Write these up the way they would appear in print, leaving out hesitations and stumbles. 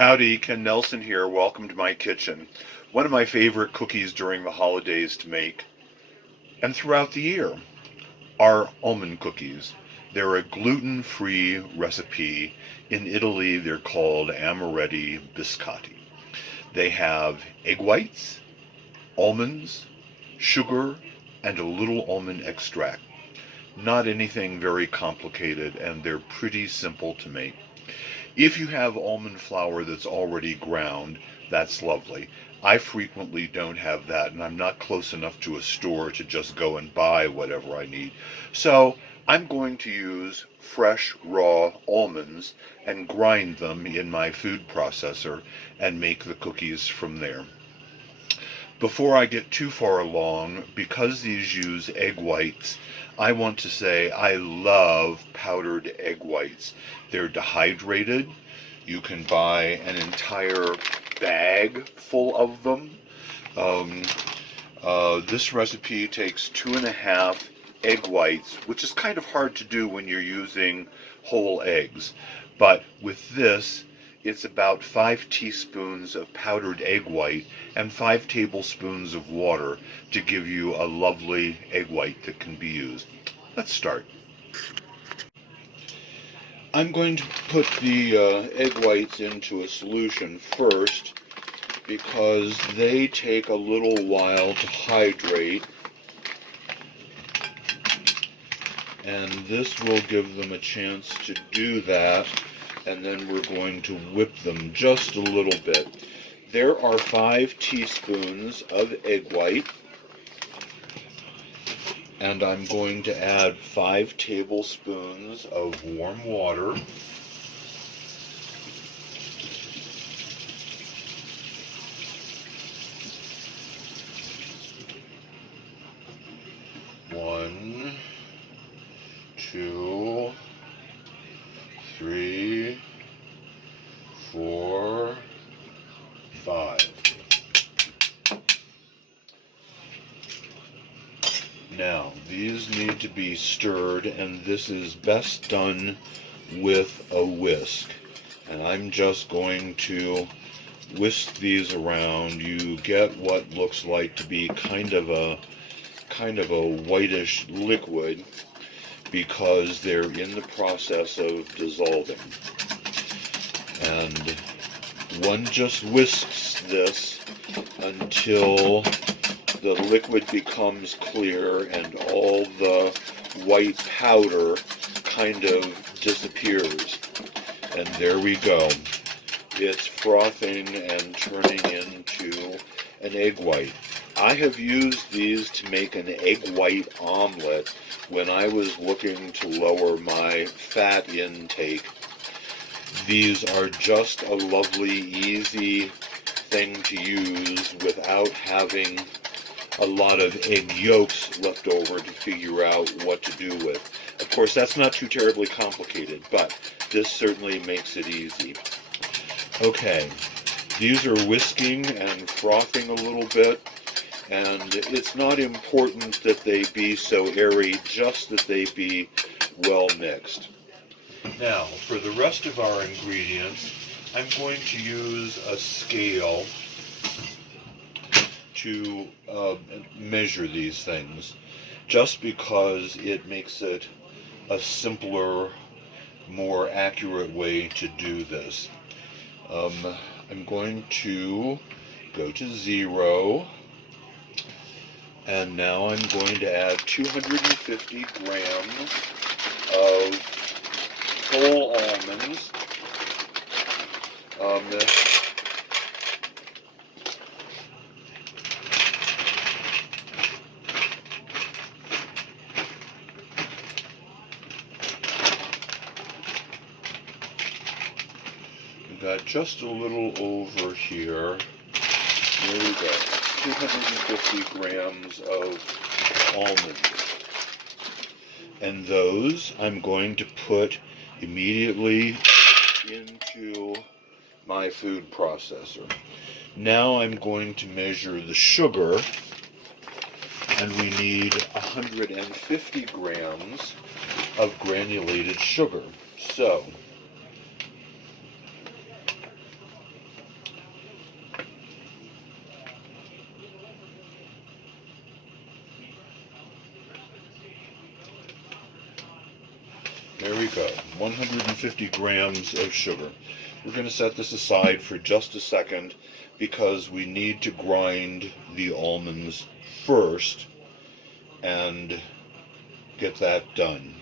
Howdy, Ken Nelson here. Welcome to my kitchen. One of my favorite cookies during the holidays to make, and throughout the year, are almond cookies. They're a gluten-free recipe. In Italy, they're called amaretti biscotti. They have egg whites, almonds, sugar, and a little almond extract. Not anything very complicated, and they're pretty simple to make. If you have almond flour that's already ground, that's lovely. I frequently don't have that, and I'm not close enough to a store to just go and buy whatever I need. So I'm going to use fresh, raw almonds and grind them in my food processor and make the cookies from there. Before I get too far along, because these use egg whites, I want to say I love powdered egg whites. They're dehydrated. You can buy an entire bag full of them. Um, this recipe takes 2.5 egg whites, which is kind of hard to do when you're using whole eggs. But with this, it's about 5 teaspoons of powdered egg white and 5 tablespoons of water to give you a lovely egg white that can be used. Let's start. I'm going to put the egg whites into a solution first because they take a little while to hydrate, and this will give them a chance to do that, and then we're going to whip them just a little bit. There are 5 teaspoons of egg white, and I'm going to add 5 tablespoons of warm water. One, two, three, 4, 5. Now, these need to be stirred, and this is best done with a whisk. And I'm just going to whisk these around. You get what looks like to be kind of a whitish liquid because they're in the process of dissolving. And one just whisks this until the liquid becomes clear and all the white powder kind of disappears. And there we go. It's frothing and turning into an egg white. I have used these to make an egg white omelet when I was looking to lower my fat intake. These are just a lovely, easy thing to use without having a lot of egg yolks left over to figure out what to do with. Of course, that's not too terribly complicated, but this certainly makes it easy. Okay, these are whisking and frothing a little bit, and it's not important that they be so airy, just that they be well mixed. Now, for the rest of our ingredients, I'm going to use a scale to measure these things, just because it makes it a simpler, more accurate way to do this. I'm going to go to 0, and now I'm going to add 250 grams of whole almonds. Got just a little over here. There we go. 250 grams of almonds. And those I'm going to put immediately into my food processor. Now I'm going to measure the sugar, and we need 150 grams of granulated sugar. So There we go. 150 grams of sugar. We're going to set this aside for just a second because we need to grind the almonds first and get that done.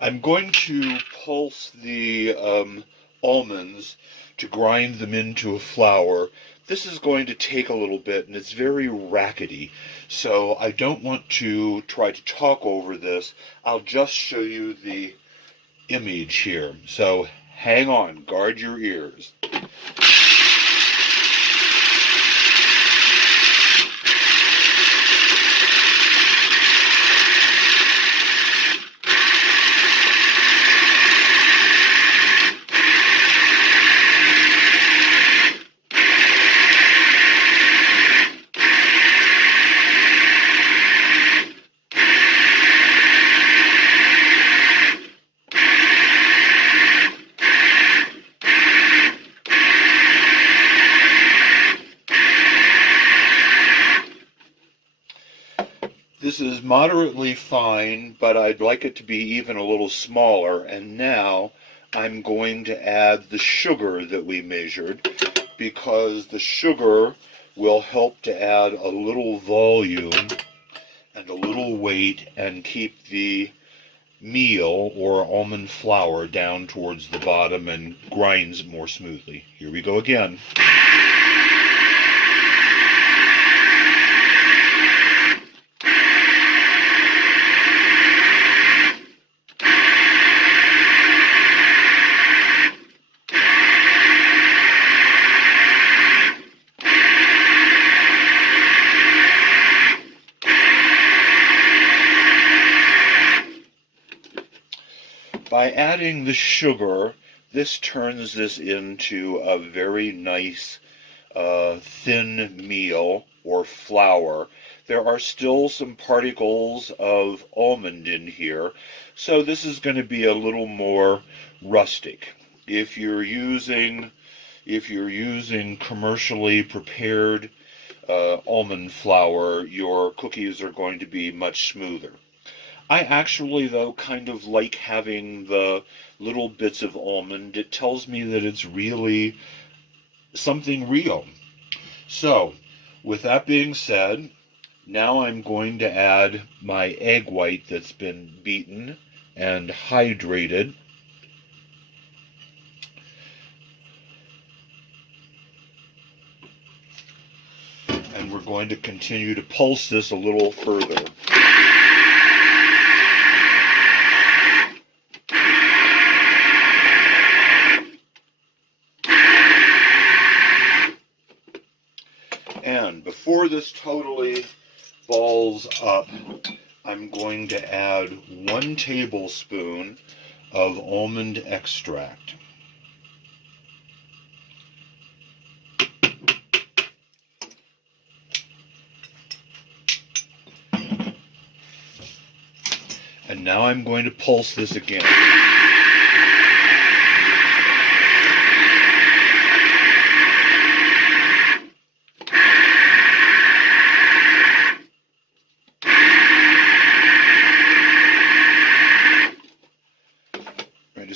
I'm going to pulse the almonds to grind them into a flour. This is going to take a little bit, and it's very rackety, so I don't want to try to talk over this. I'll just show you the image here. So hang on, guard your ears. This is moderately fine, but I'd like it to be even a little smaller. And now I'm going to add the sugar that we measured, because the sugar will help to add a little volume and a little weight and keep the meal or almond flour down towards the bottom and grinds more smoothly. Here we go again. By adding the sugar, this turns this into a very nice thin meal or flour. There are still some particles of almond in here, so this is going to be a little more rustic. If you're using commercially prepared almond flour, your cookies are going to be much smoother. I actually, though, kind of like having the little bits of almond. It tells me that it's really something real. So, with that being said, now I'm going to add my egg white that's been beaten and hydrated. And we're going to continue to pulse this a little further. And before this totally balls up, I'm going to add 1 tablespoon of almond extract. And now I'm going to pulse this again.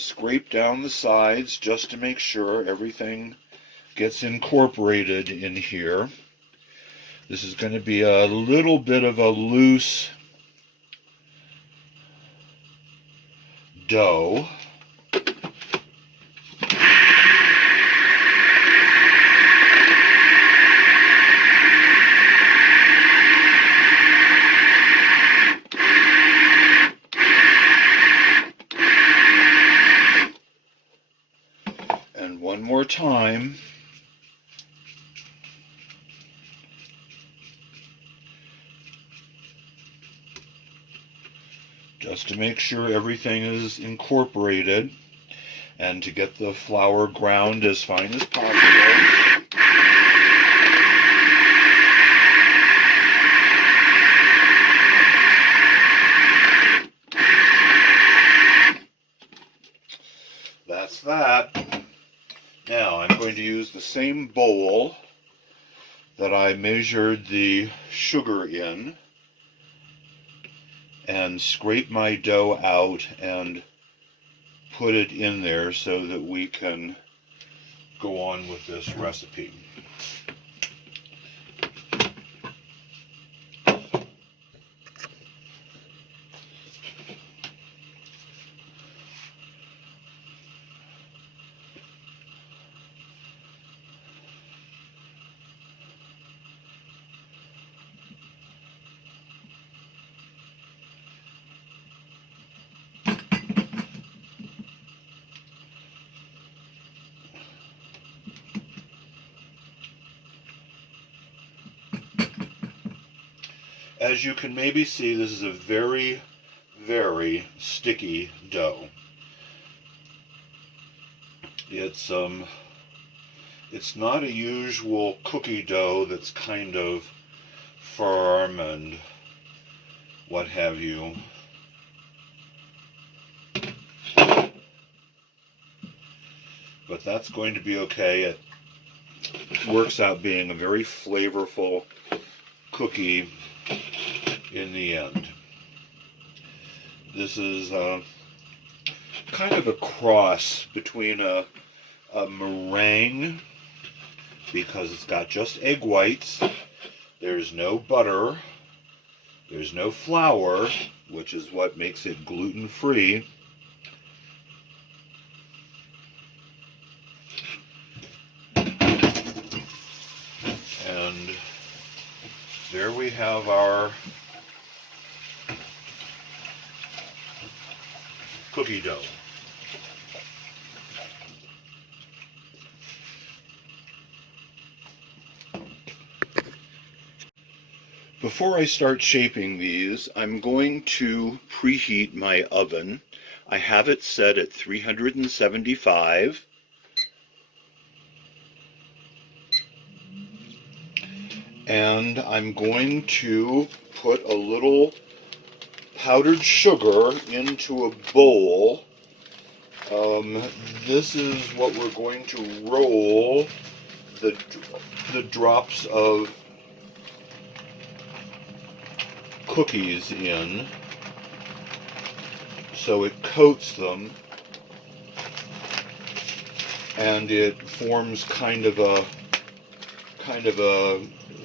Scrape down the sides just to make sure everything gets incorporated in here. This is going to be a little bit of a loose dough. One more time. Just to make sure everything is incorporated and to get the flour ground as fine as possible. That's that. Now I'm going to use the same bowl that I measured the sugar in, and scrape my dough out and put it in there so that we can go on with this recipe. As you can maybe see, this is a very, very sticky dough. It's not a usual cookie dough that's kind of firm and what have you. But that's going to be okay. It works out being a very flavorful cookie in the end. This is kind of a cross between a meringue, because it's got just egg whites, there's no butter, there's no flour, which is what makes it gluten-free, and there we have our cookie dough. Before I start shaping these, I'm going to preheat my oven. I have it set at 375. And I'm going to put a little powdered sugar into a bowl. This is what we're going to roll the drops of cookies in, so it coats them and it forms kind of a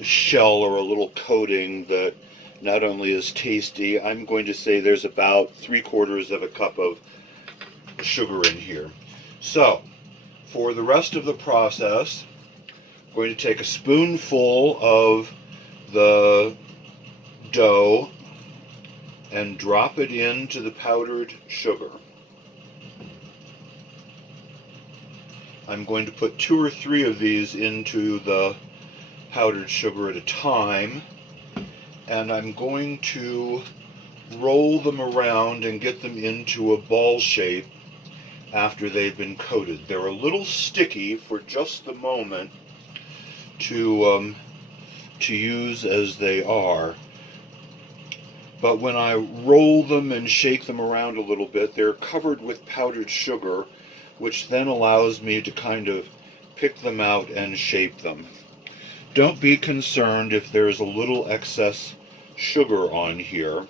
shell or a little coating that not only is tasty. I'm going to say there's about 3/4 of a cup of sugar in here. So for the rest of the process, I'm going to take a spoonful of the dough and drop it into the powdered sugar. I'm going to put 2 or 3 of these into the powdered sugar at a time, and I'm going to roll them around and get them into a ball shape after they've been coated. They're a little sticky for just the moment to use as they are, but when I roll them and shake them around a little bit, they're covered with powdered sugar, which then allows me to kind of pick them out and shape them. Don't be concerned if there's a little excess sugar on here.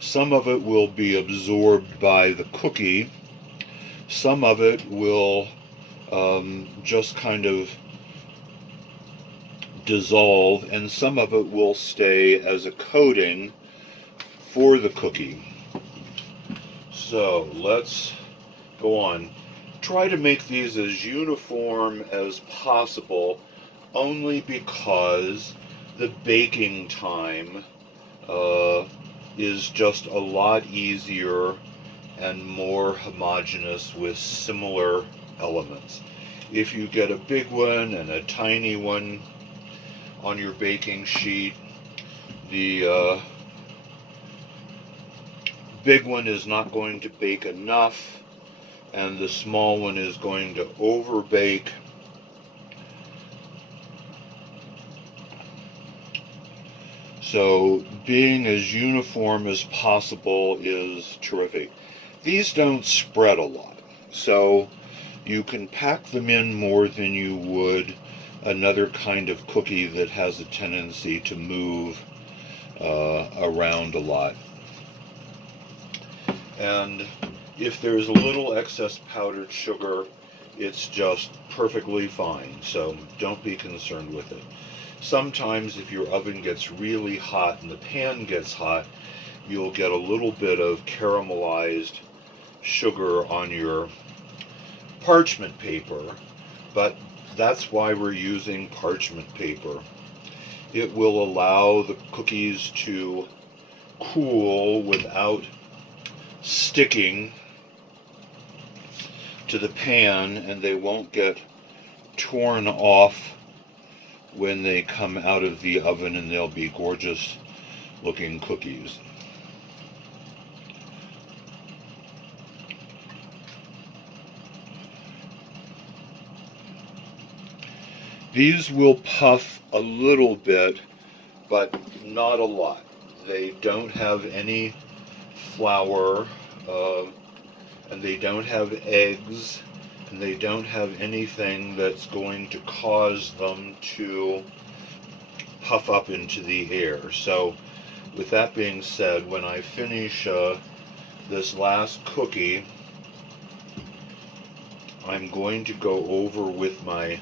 Some of it will be absorbed by the cookie. Some of it will just kind of dissolve, and some of it will stay as a coating for the cookie. So let's go on. Try to make these as uniform as possible, only because the baking time is just a lot easier and more homogeneous with similar elements. If you get a big one and a tiny one on your baking sheet, the big one is not going to bake enough, and the small one is going to overbake. So being as uniform as possible is terrific. These don't spread a lot, so you can pack them in more than you would another kind of cookie that has a tendency to move around a lot. And if there's a little excess powdered sugar, it's just perfectly fine, so don't be concerned with it. Sometimes if your oven gets really hot and the pan gets hot, you'll get a little bit of caramelized sugar on your parchment paper, but that's why we're using parchment paper. It will allow the cookies to cool without sticking to the pan, and they won't get torn off when they come out of the oven, and they'll be gorgeous looking cookies. These will puff a little bit, but not a lot. They don't have any flour, and they don't have eggs, and they don't have anything that's going to cause them to puff up into the air. So with that being said, when I finish this last cookie, I'm going to go over with my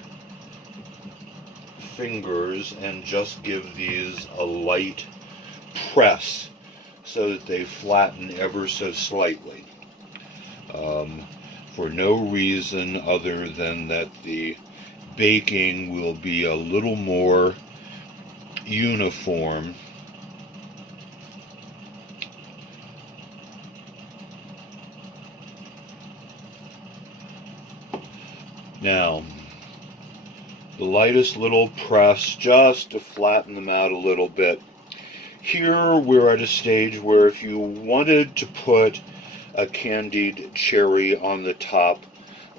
fingers and just give these a light press so that they flatten ever so slightly. For no reason other than that the baking will be a little more uniform. Now, the lightest little press just to flatten them out a little bit. Here we're at a stage where if you wanted to put a candied cherry on the top,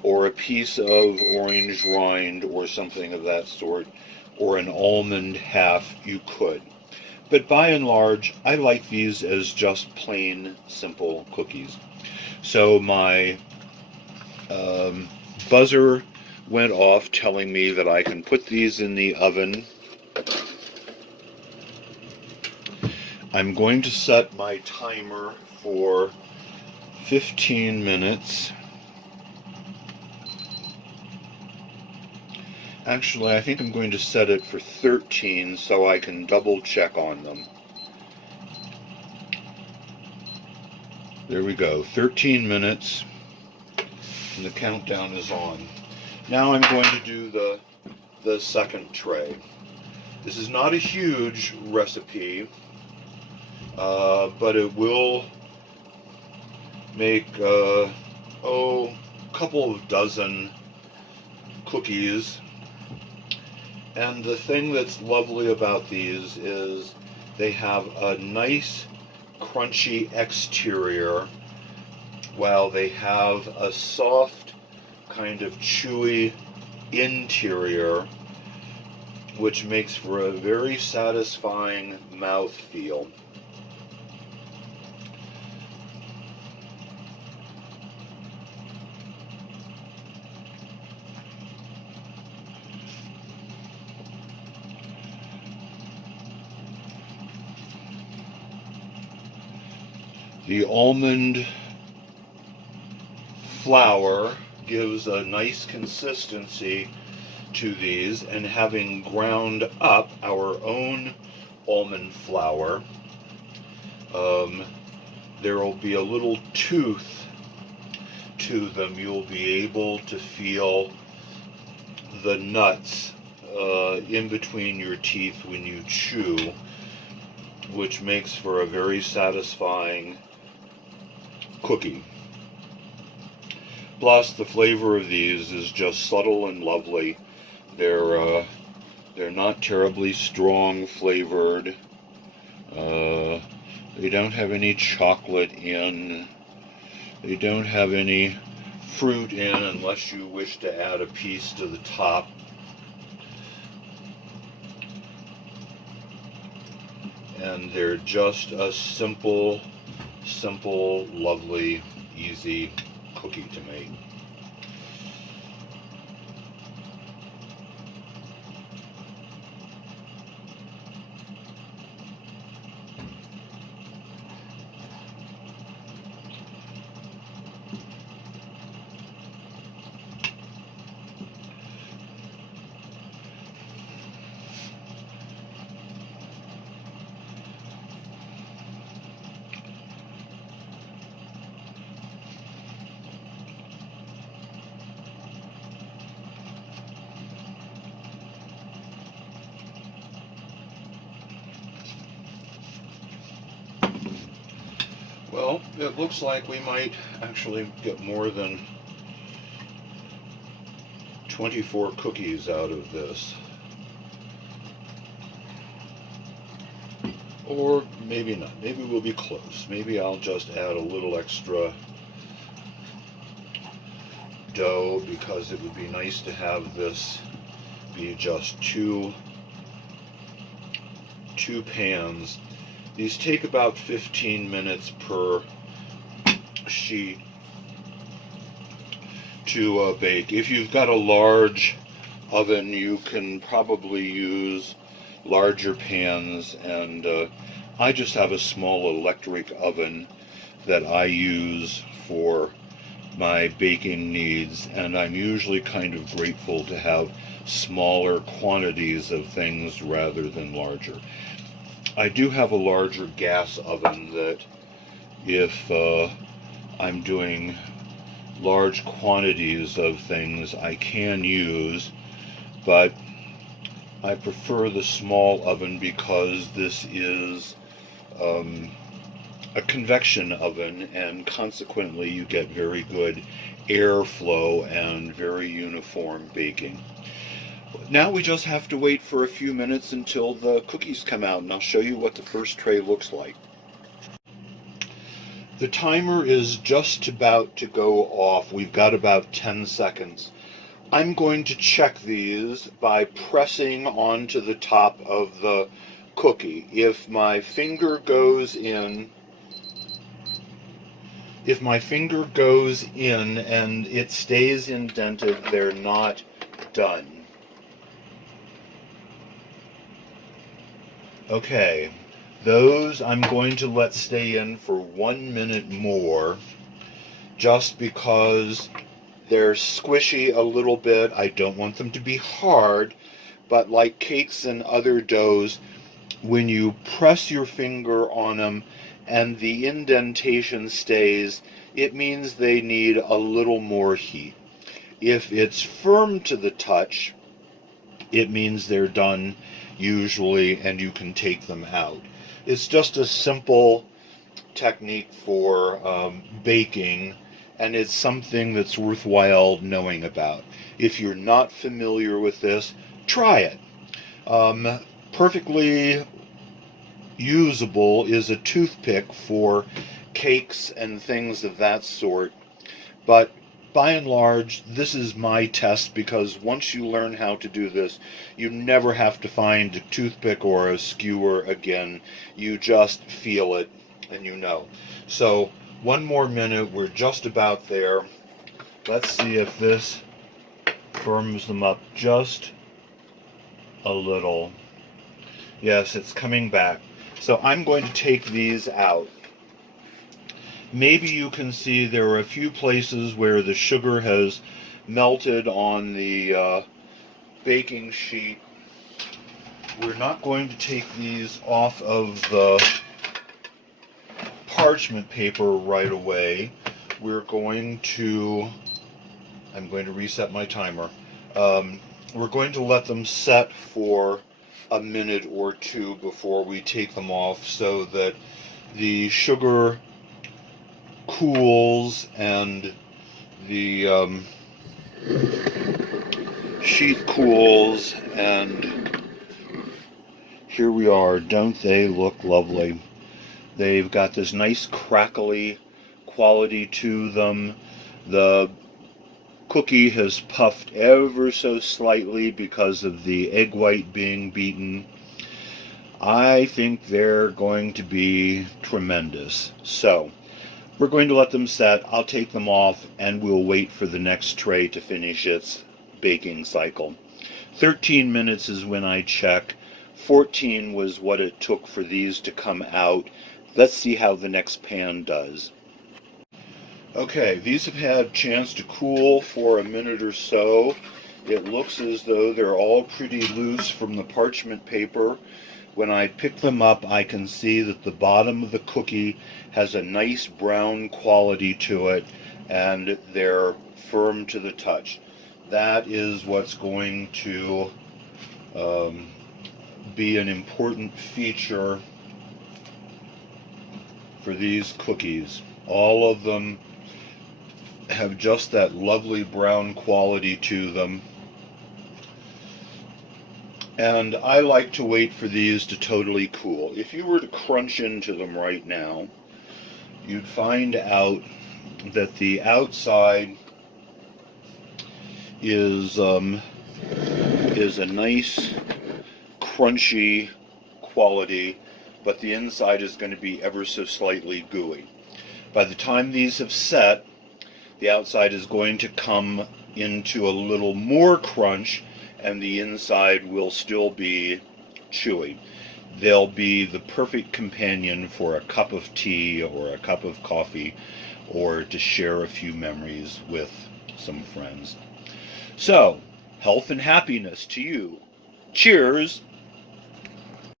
or a piece of orange rind or something of that sort, or an almond half, you could. But by and large, I like these as just plain, simple cookies. So my buzzer went off telling me that I can put these in the oven. I'm going to set my timer for 15 minutes. Actually, I think I'm going to set it for 13 so I can double check on them. There we go, 13 minutes, and the countdown is on. Now I'm going to do the second tray. This is not a huge recipe, but it will make a couple of dozen cookies. And the thing that's lovely about these is they have a nice crunchy exterior while they have a soft kind of chewy interior, which makes for a very satisfying mouthfeel. The almond flour gives a nice consistency to these, and having ground up our own almond flour, there will be a little tooth to them. You'll be able to feel the nuts in between your teeth when you chew, which makes for a very satisfying cookie. Plus, the flavor of these is just subtle and lovely. They're not terribly strong flavored. They don't have any chocolate in. They don't have any fruit in unless you wish to add a piece to the top. And they're just a simple, lovely, easy cookie to make. Well, it looks like we might actually get more than 24 cookies out of this. Or maybe not. Maybe we'll be close. Maybe I'll just add a little extra dough because it would be nice to have this be just two pans. These take about 15 minutes per sheet to bake. If you've got a large oven, you can probably use larger pans, and I just have a small electric oven that I use for my baking needs, and I'm usually kind of grateful to have smaller quantities of things rather than larger. I do have a larger gas oven that if I'm doing large quantities of things I can use, but I prefer the small oven because this is a convection oven, and consequently you get very good airflow and very uniform baking. Now we just have to wait for a few minutes until the cookies come out, and I'll show you what the first tray looks like. The timer is just about to go off. We've got about 10 seconds. I'm going to check these by pressing onto the top of the cookie. If my finger goes in and it stays indented, they're not done. Okay, those I'm going to let stay in for 1 minute more, just because they're squishy a little bit. I don't want them to be hard, but like cakes and other doughs, when you press your finger on them and the indentation stays, it means they need a little more heat. If it's firm to the touch, it means they're done usually, and you can take them out. It's just a simple technique for baking, and it's something that's worthwhile knowing about. If you're not familiar with this, try it. Perfectly usable is a toothpick for cakes and things of that sort, but by and large, this is my test, because once you learn how to do this, you never have to find a toothpick or a skewer again. You just feel it and you know. So 1 more minute, we're just about there. Let's see if this firms them up just a little. Yes, it's coming back. So I'm going to take these out. Maybe you can see there are a few places where the sugar has melted on the baking sheet. We're not going to take these off of the parchment paper right away. I'm going to reset my timer. We're going to let them set for a minute or two before we take them off, so that the sugar cools and the sheet cools, and here we are. Don't they look lovely? They've got this nice crackly quality to them. The cookie has puffed ever so slightly because of the egg white being beaten. I think they're going to be tremendous. So we're going to let them set. I'll take them off, and we'll wait for the next tray to finish its baking cycle. 13 minutes is when I check. 14 was what it took for these to come out. Let's see how the next pan does. Okay, these have had a chance to cool for a minute or so. It looks as though they're all pretty loose from the parchment paper. When I pick them up, I can see that the bottom of the cookie has a nice brown quality to it, and they're firm to the touch. That is what's going to be an important feature for these cookies. All of them have just that lovely brown quality to them. And I like to wait for these to totally cool. If you were to crunch into them right now, you'd find out that the outside is a nice crunchy quality, but the inside is going to be ever so slightly gooey. By the time these have set, the outside is going to come into a little more crunch, and the inside will still be chewy. They'll be the perfect companion for a cup of tea or a cup of coffee, or to share a few memories with some friends. So, health and happiness to you. Cheers!